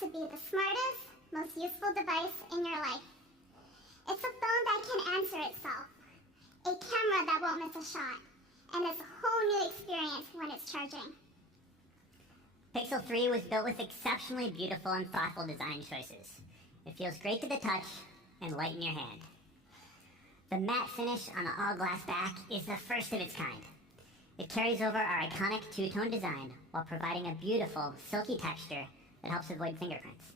to be the smartest, most useful device in your life. It's a phone that can answer itself, a camera that won't miss a shot, and it's a whole new experience when it's charging. Pixel 3 was built with exceptionally beautiful and thoughtful design choices. It feels great to the touch and light in your hand. The matte finish on the all-glass back is the first of its kind. It carries over our iconic two-tone design while providing a beautiful, silky texture that helps avoid fingerprints.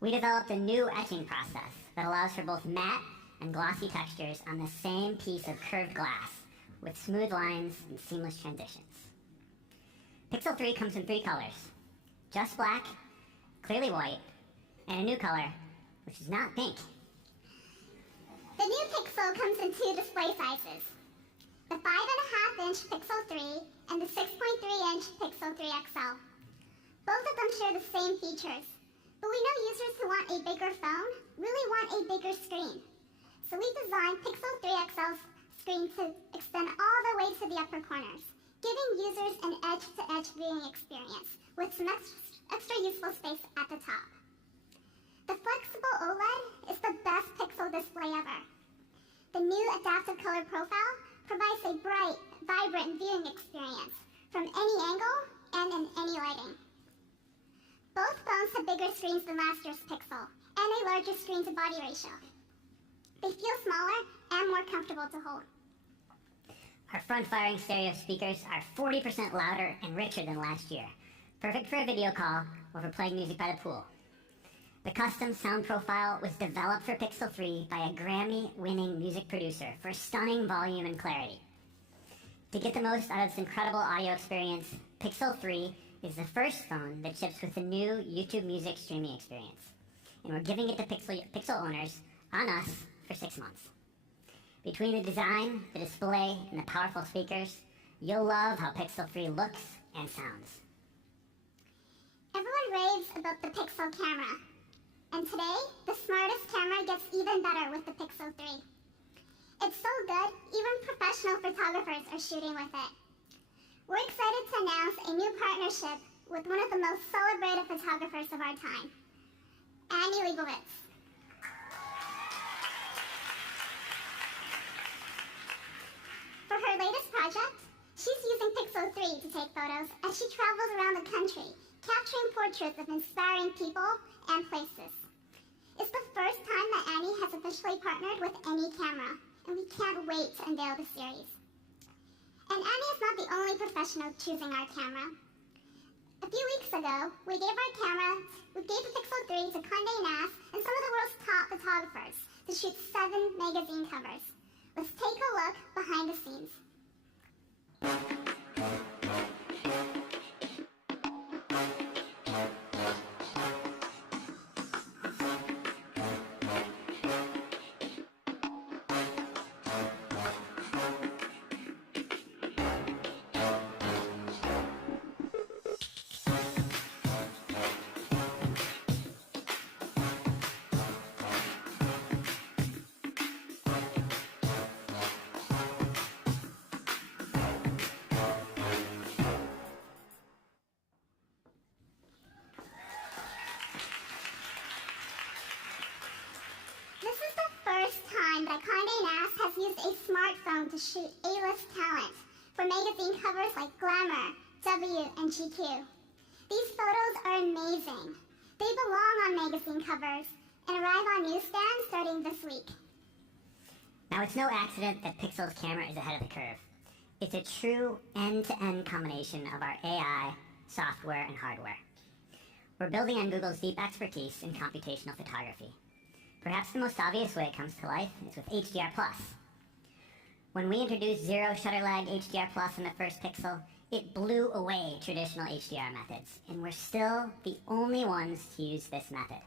We developed a new etching process that allows for both matte and glossy textures on the same piece of curved glass with smooth lines and seamless transitions. Pixel 3 comes in 3 colors: just black, clearly white, and a new color, which is not pink. The new Pixel comes in 2 display sizes: the 5.5-inch Pixel 3 and the 6.3-inch Pixel 3 XL. Both of them share the same features, but we know users who want a bigger phone really want a bigger screen. So we designed Pixel 3 XL's screen to extend all the way to the upper corners, giving users an edge-to-edge viewing experience with some extra useful space at the top. The flexible OLED is the best Pixel display ever. The new adaptive color profile provides a bright, vibrant viewing experience from any angle and in any lighting. Both phones have bigger screens than last year's Pixel and a larger screen-to-body ratio. They feel smaller and more comfortable to hold. Our front-firing stereo speakers are 40% louder and richer than last year, perfect for a video call or for playing music by the pool. The custom sound profile was developed for Pixel 3 by a Grammy-winning music producer for stunning volume and clarity. To get the most out of this incredible audio experience, Pixel 3 is the first phone that ships with the new YouTube Music streaming experience, and we're giving it to Pixel owners on us for 6 months. Between the design, the display, and the powerful speakers, you'll love how Pixel 3 looks and sounds. Everyone raves about the Pixel camera, and today, the smartest camera gets even better with the Pixel 3. It's so good, even professional photographers are shooting with it. We're excited to announce a new partnership with one of the most celebrated photographers of our time, Annie Leibovitz. For her latest project, she's using Pixel 3 to take photos as she travels around the country, capturing portraits of inspiring people and places. It's the first time that Annie has officially partnered with any camera, and we can't wait to unveil the series. And Annie is not the only professional choosing our camera. A few weeks ago, we gave the Pixel 3 to Condé Nast and some of the world's top photographers to shoot 7 magazine covers. Let's take a look behind the scenes. This is the first time that Condé Nast has used a smartphone to shoot A-list talent for magazine covers like Glamour, W, and GQ. These photos are amazing. They belong on magazine covers and arrive on newsstands starting this week. Now, it's no accident that Pixel's camera is ahead of the curve. It's a true end-to-end combination of our AI, software, and hardware. We're building on Google's deep expertise in computational photography. Perhaps the most obvious way it comes to life is with HDR+. When we introduced zero shutter lag HDR+ in the first Pixel, it blew away traditional HDR methods, and we're still the only ones to use this method.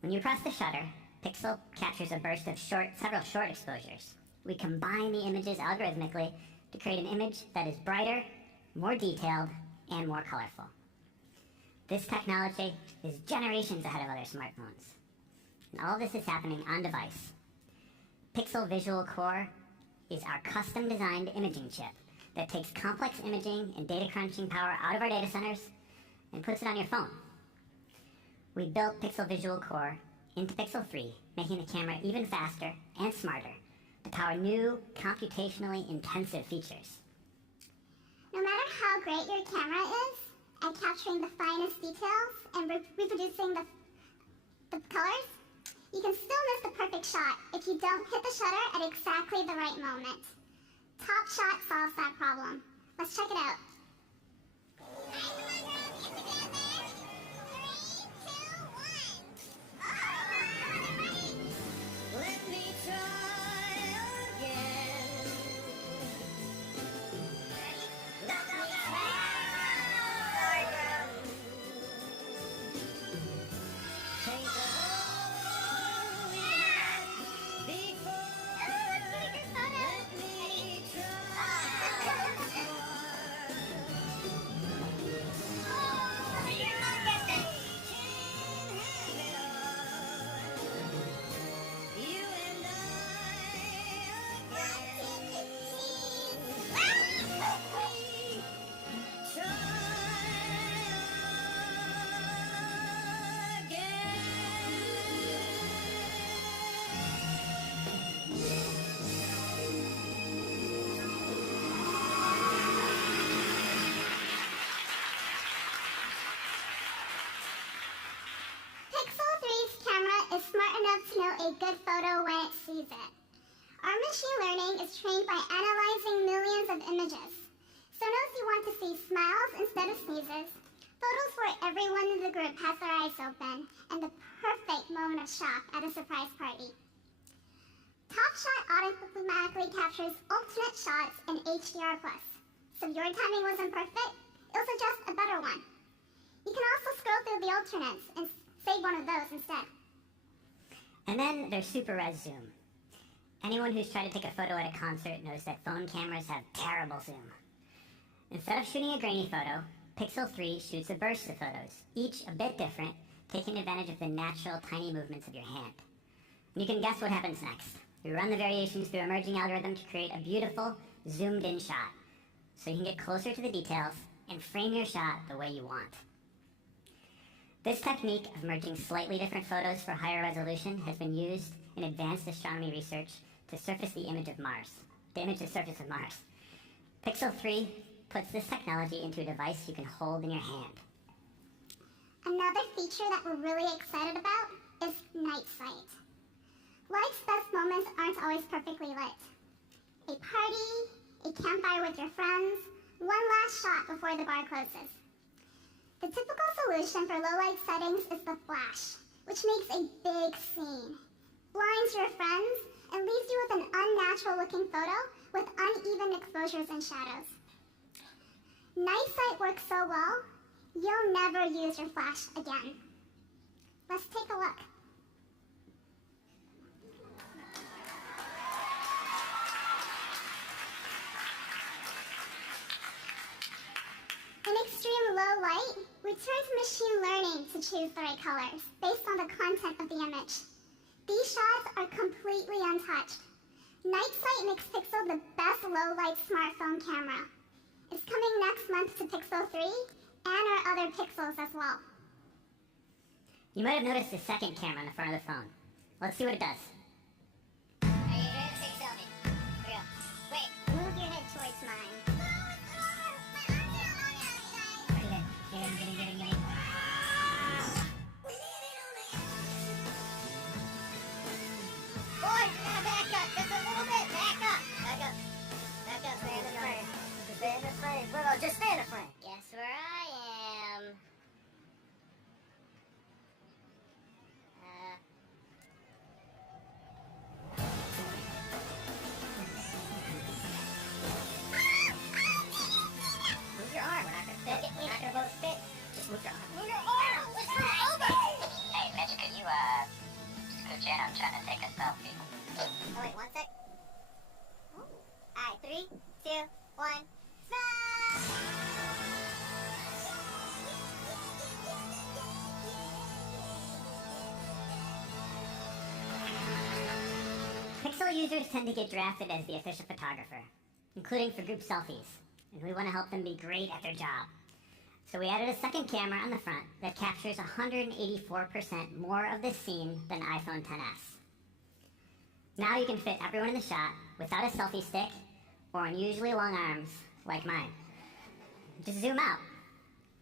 When you press the shutter, Pixel captures a burst of several short exposures. We combine the images algorithmically to create an image that is brighter, more detailed, and more colorful. This technology is generations ahead of other smartphones. And all of this is happening on device. Pixel Visual Core is our custom-designed imaging chip that takes complex imaging and data crunching power out of our data centers and puts it on your phone. we built Pixel Visual Core into Pixel 3, making the camera even faster and smarter to power new, computationally intensive features. No matter how great your camera is at capturing the finest details and reproducing the colors, you can still miss the perfect shot if you don't hit the shutter at exactly the right moment. Top Shot solves that problem. Let's check it out. Let me try again. Let me try again. Take the whole we had before. Let me Pixel 3's camera is smart enough to know a good photo when it sees it. Our machine learning is trained by analyzing millions of images. So knows you want to see smiles instead of sneezes, photos where everyone in the group has their eyes open, and the perfect moment of shock at a surprise party. Top Shot automatically captures alternate shots in HDR+. So if your timing wasn't perfect, it'll suggest a better one. You can also scroll through the alternates and save one of those instead. And then there's Super Res Zoom. Anyone who's tried to take a photo at a concert knows that phone cameras have terrible zoom. Instead of shooting a grainy photo, Pixel 3 shoots a burst of photos, each a bit different, taking advantage of the natural tiny movements of your hand. And you can guess what happens next. We run the variations through a merging algorithm to create a beautiful, zoomed-in shot, so you can get closer to the details and frame your shot the way you want. This technique of merging slightly different photos for higher resolution has been used in advanced astronomy research to surface the image of Mars. Pixel 3 puts this technology into a device you can hold in your hand. Another feature that we're really excited about is night sight. Life's best moments aren't always perfectly lit. A party, a campfire with your friends, one last shot before the bar closes. The typical solution for low light settings is the flash, which makes a big scene, blinds your friends, and leaves you with an unnatural looking photo with uneven exposures and shadows. Night sight works so well, you'll never use your flash again. Let's take a look. In extreme low light, we turn to machine learning to choose the right colors based on the content of the image. These shots are completely untouched. Night sight makes Pixel the best low-light smartphone camera. It's coming next month to Pixel 3 and our other Pixels as well. You might have noticed the second camera on the front of the phone. Let's see what it does. Are you ready to take a selfie? Here we go. Wait, Move your head towards mine. get it. Boys, you gotta back up just a little bit. Back up. Stay in the frame. Stay in the frame. Bro, just stay in the frame. Guess where I am. Move your arm. We're not gonna both spit. Just move your arm. Move your arm! Let's go over! Hey, Mitch, could you, scooch in? I'm trying to take a selfie. Oh, wait, one sec. Alright, 3, 2, 1, Pixel users tend to get drafted as the official photographer, including for group selfies, and we want to help them be great at their job. So we added a second camera on the front that captures 184% more of the scene than iPhone XS. Now you can fit everyone in the shot without a selfie stick or unusually long arms like mine. Just zoom out.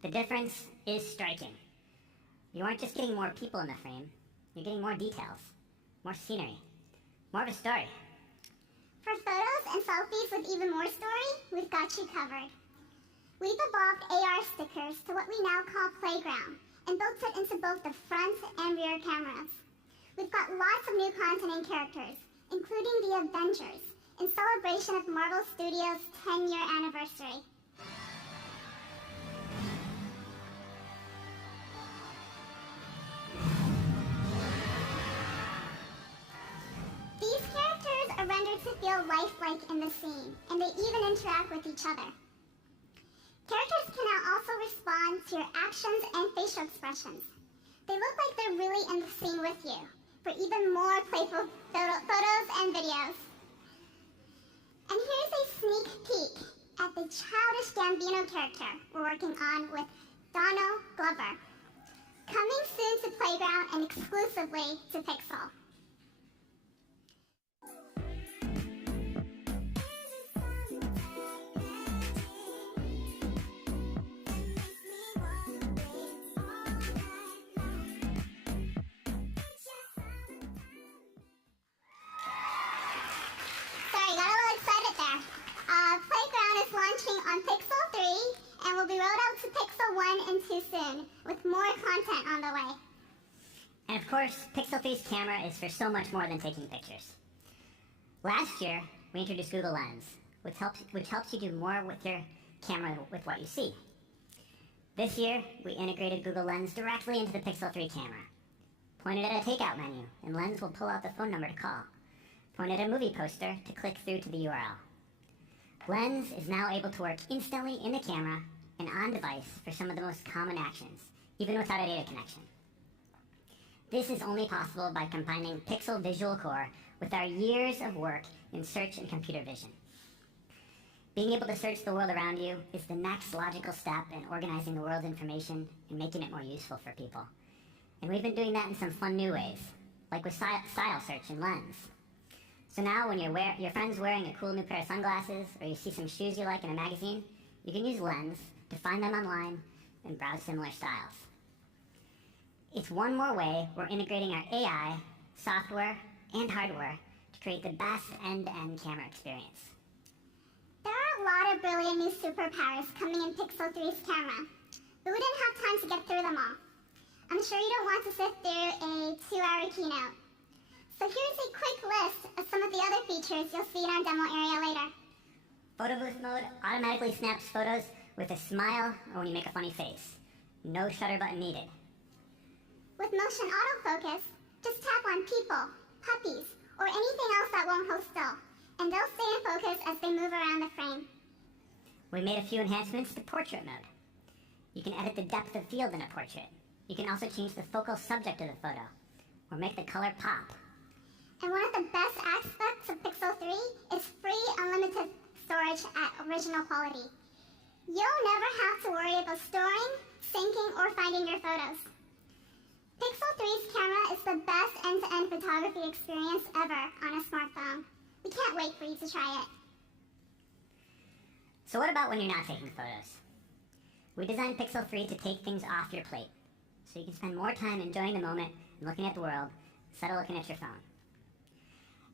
The difference is striking. You aren't just getting more people in the frame, you're getting more details, more scenery, more of a story. For photos and selfies with even more story, we've got you covered. We've evolved AR stickers to what we now call Playground and built it into both the front and rear cameras. We've got lots of new content and characters, including the Avengers, in celebration of Marvel Studios' 10-year anniversary. These characters are rendered to feel lifelike in the scene, and they even interact with each other. Characters can now also respond to your actions and facial expressions. They look like they're really in the scene with you, for even more playful photos and videos. And here's a sneak peek at the childish Gambino character we're working on with Donald Glover. Coming soon to Playground and exclusively to Pixel. Sorry, got a little excited there. Playground is launching on Pixel 3 and will be rolled out to Pixel 1 and 2 soon, with more content on the way. And of course, Pixel 3's camera is for so much more than taking pictures. Last year, we introduced Google Lens, which helps you do more with your camera with what you see. This year, we integrated Google Lens directly into the Pixel 3 camera. Point it at a takeout menu, and Lens will pull out the phone number to call. Point at a movie poster to click through to the URL. Lens is now able to work instantly in the camera and on device for some of the most common actions, even without a data connection. This is only possible by combining Pixel Visual Core with our years of work in search and computer vision. Being able to search the world around you is the next logical step in organizing the world's information and making it more useful for people. And we've been doing that in some fun new ways, like with style search in Lens. So now when your friend's wearing a cool new pair of sunglasses, or you see some shoes you like in a magazine, you can use Lens to find them online and browse similar styles. It's one more way we're integrating our AI, software, and hardware to create the best end-to-end camera experience. There are a lot of brilliant new superpowers coming in Pixel 3's camera, but we didn't have time to get through them all. I'm sure you don't want to sit through a 2-hour keynote. So here's a quick list of some of the other features you'll see in our demo area later. Photo booth mode automatically snaps photos with a smile or when you make a funny face. No shutter button needed. With motion autofocus, just tap on people, puppies, or anything else that won't hold still, and they'll stay in focus as they move around the frame. We made a few enhancements to portrait mode. You can edit the depth of field in a portrait. You can also change the focal subject of the photo, or make the color pop. And one of the best aspects of Pixel 3 is free unlimited storage at original quality. You'll never have to worry about storing, syncing, or finding your photos. Pixel 3's camera is the best end-to-end photography experience ever on a smartphone. We can't wait for you to try it. So what about when you're not taking photos? We designed Pixel 3 to take things off your plate, so you can spend more time enjoying the moment and looking at the world instead of looking at your phone.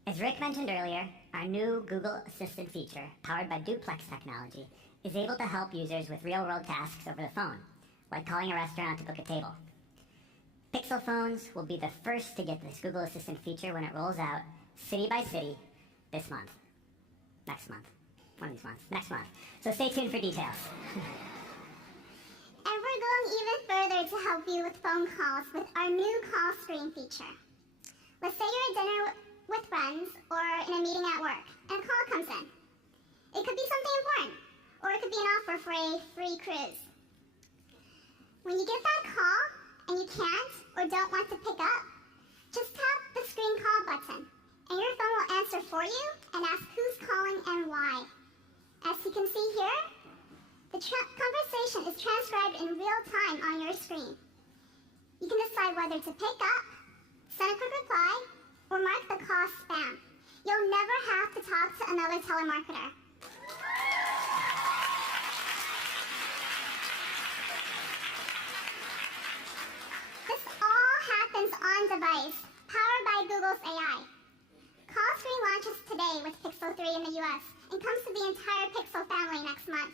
As Rick mentioned earlier, our new Google Assistant feature, powered by Duplex technology, is able to help users with real-world tasks over the phone, like calling a restaurant to book a table. Pixel phones will be the first to get this Google Assistant feature when it rolls out, city by city, this month. Next month. One of these months. Next month. So stay tuned for details. And we're going even further to help you with phone calls with our new call screen feature. Let's say you're at dinner with friends or in a meeting at work, and a call comes in. It could be something important, or it could be an offer for a free cruise. When you get that call and you can't or don't want to pick up, just tap the screen call button, and your phone will answer for you and ask who's calling and why. As you can see here, The conversation is transcribed in real time on your screen. You can decide whether to pick up, send a quick reply, or mark the call spam. You'll never have to talk to another telemarketer. This all happens on device, powered by Google's AI. Call Screen launches today with Pixel 3 in the US and comes to the entire Pixel family next month.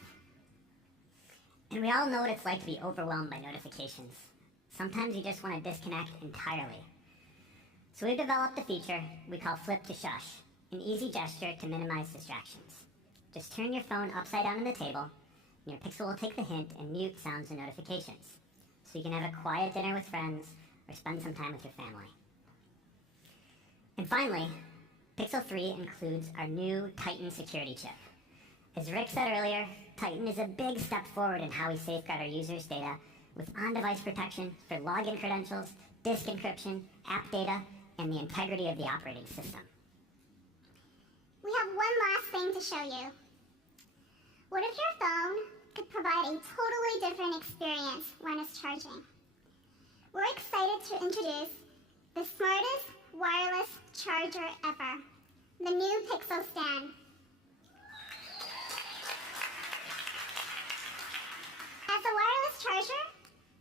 And we all know what it's like to be overwhelmed by notifications. Sometimes you just want to disconnect entirely. So we've developed a feature we call Flip to Shush, an easy gesture to minimize distractions. Just turn your phone upside down on the table, and your Pixel will take the hint and mute sounds and notifications, so you can have a quiet dinner with friends or spend some time with your family. And finally, Pixel 3 includes our new Titan security chip. As Rick said earlier, Titan is a big step forward in how we safeguard our users' data with on-device protection for login credentials, disk encryption, app data, and the integrity of the operating system. We have one last thing to show you. What if your phone could provide a totally different experience when it's charging? We're excited to introduce the smartest wireless charger ever, the new Pixel Stand. As a wireless charger,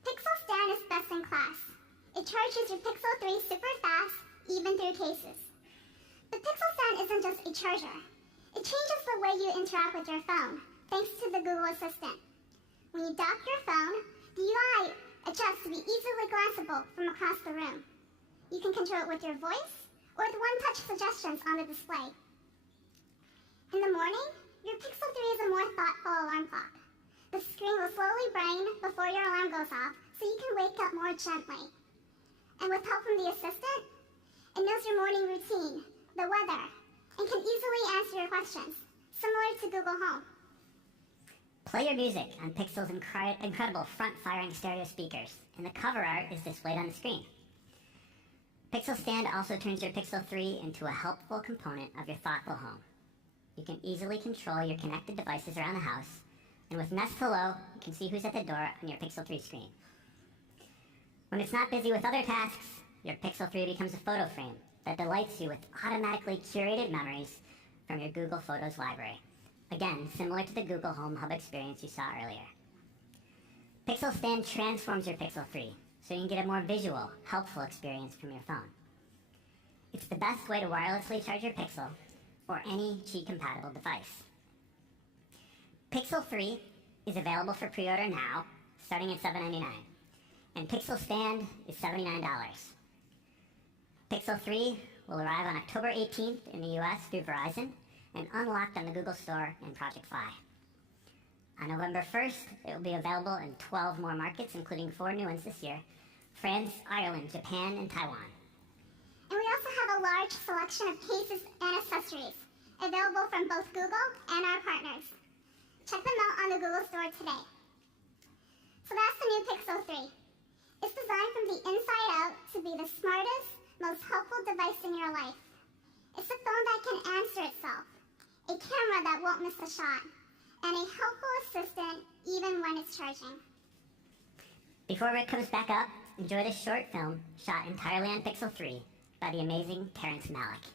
Pixel Stand is best in class. It charges your Pixel 3 super fast, even through cases. The Pixel Stand isn't just a charger. It changes the way you interact with your phone, thanks to the Google Assistant. When you dock your phone, the UI adjusts to be easily glanceable from across the room. You can control it with your voice or with one-touch suggestions on the display. In the morning, your Pixel 3 is a more thoughtful alarm clock. The screen will slowly brighten before your alarm goes off, so you can wake up more gently. And with help from the assistant, it knows your morning routine, the weather, and can easily answer your questions, similar to Google Home. Play your music on Pixel's incredible front-firing stereo speakers, and the cover art is displayed on the screen. Pixel Stand also turns your Pixel 3 into a helpful component of your thoughtful home. You can easily control your connected devices around the house, and with Nest Hello, you can see who's at the door on your Pixel 3 screen. When it's not busy with other tasks, your Pixel 3 becomes a photo frame that delights you with automatically curated memories from your Google Photos library. Again, similar to the Google Home Hub experience you saw earlier. Pixel Stand transforms your Pixel 3, so you can get a more visual, helpful experience from your phone. It's the best way to wirelessly charge your Pixel or any Qi-compatible device. Pixel 3 is available for pre-order now, starting at $7.99, and Pixel Stand is $79. Pixel 3 will arrive on October 18th in the US through Verizon and unlocked on the Google Store and Project Fi. On November 1st, it will be available in 12 more markets, including 4 new ones this year: France, Ireland, Japan, and Taiwan. And we also have a large selection of cases and accessories available from both Google and our partners. Check them out on the Google Store today. So that's the new Pixel 3. It's designed from the inside out to be the smartest, most helpful device in your life. It's a phone that can answer itself, a camera that won't miss a shot, and a helpful assistant even when it's charging. Before Rick comes back up, enjoy this short film shot entirely on Pixel 3 by the amazing Terrence Malick.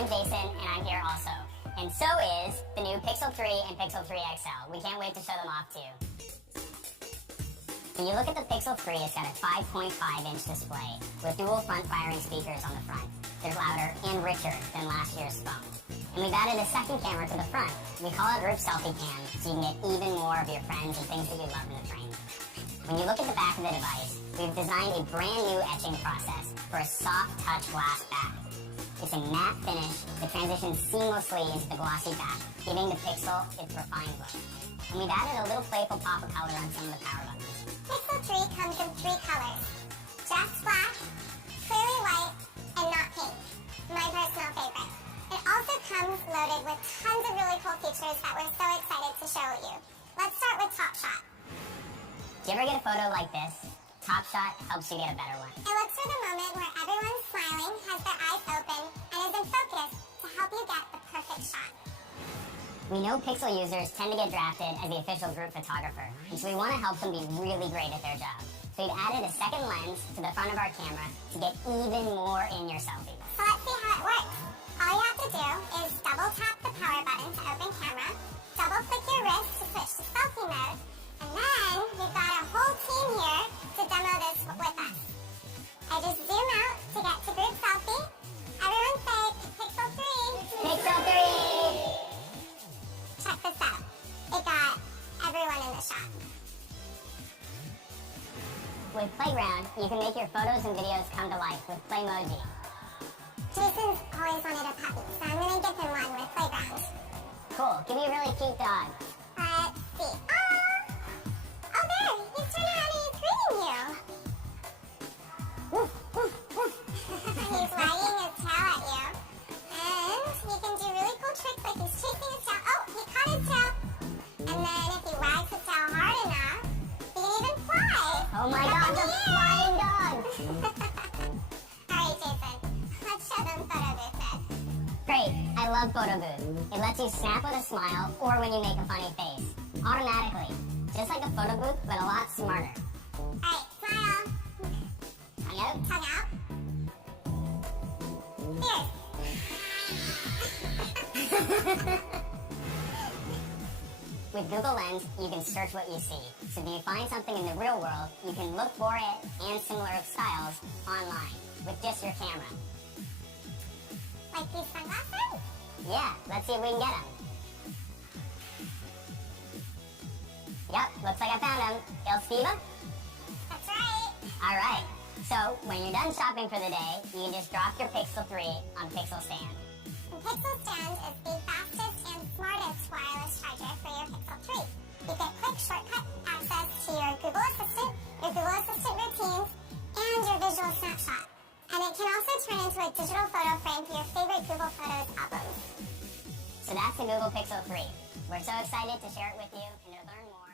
I'm Jason, and I'm here also. And so is the new Pixel 3 and Pixel 3 XL. We can't wait to show them off to you. When you look at the Pixel 3, it's got a 5.5-inch display with dual front-firing speakers on the front. They're louder and richer than last year's phone. And we've added a second camera to the front. We call it Rip Selfie Cam, so you can get even more of your friends and things that you love in the train. When you look at the back of the device, we've designed a brand new etching process for a soft touch glass back. It's a matte finish that transitions seamlessly into the glossy back, giving the Pixel its refined look. And we've added a little playful pop of color on some of the power buttons. Pixel 3 comes in 3 colors. Just black, clearly white, and not pink. My personal favorite. It also comes loaded with tons of really cool features that we're so excited to show you. Let's start with Top Shot. Do you ever get a photo like this? Top Shot helps you get a better one. It looks for the moment where everyone's smiling, has their eyes open, and is in focus to help you get the perfect shot. We know Pixel users tend to get drafted as the official group photographer, and so we want to help them be really great at their job. So we've added a second lens to the front of our camera to get even more in your selfie. So let's see how it works. All you have to do is double tap the power button to open camera, double click your wrist to switch to selfie mode, and then we've got a whole team here to demo this with us. I just zoom out to get to group selfie. Everyone say Pixel 3. Pixel 3! Check this out. It got everyone in the shot. With Playground, you can make your photos and videos come to life with Playmoji. Jason's always wanted a puppy, so I'm gonna give him one with Playground. Cool, give me a really cute dog. Let's see. Oh, there! He's turning around and he's greeting you. Woof, woof, woof. He's wagging his tail at you. And he can do really cool tricks like he's chasing his tail. Oh, he caught his tail. And then if he wags his tail hard enough, he can even fly. Oh my Up god, in the the flying air. dog! Alright, Jason. Let's show them photo booth. Great, I love Photo Booth. It lets you snap with a smile or when you make a funny face. Automatically. Just like a photo booth, but a lot smarter. Alright, smile. Tongue out. Tongue out. Here. With Google Lens, you can search what you see. So if you find something in the real world, you can look for it and similar styles online with just your camera. Like these sunglasses? Yeah, let's see if we can get them. Yep, looks like I found them. Il Spiva? That's right. Alright, so when you're done shopping for the day, you can just drop your Pixel 3 on Pixel Stand. And Pixel Stand is the fastest and smartest wireless charger for your Pixel 3. You get quick shortcut access to your Google Assistant routines, and your visual snapshot. And it can also turn into a digital photo frame for your favorite Google Photos albums. So that's the Google Pixel 3. We're so excited to share it with you and to learn more.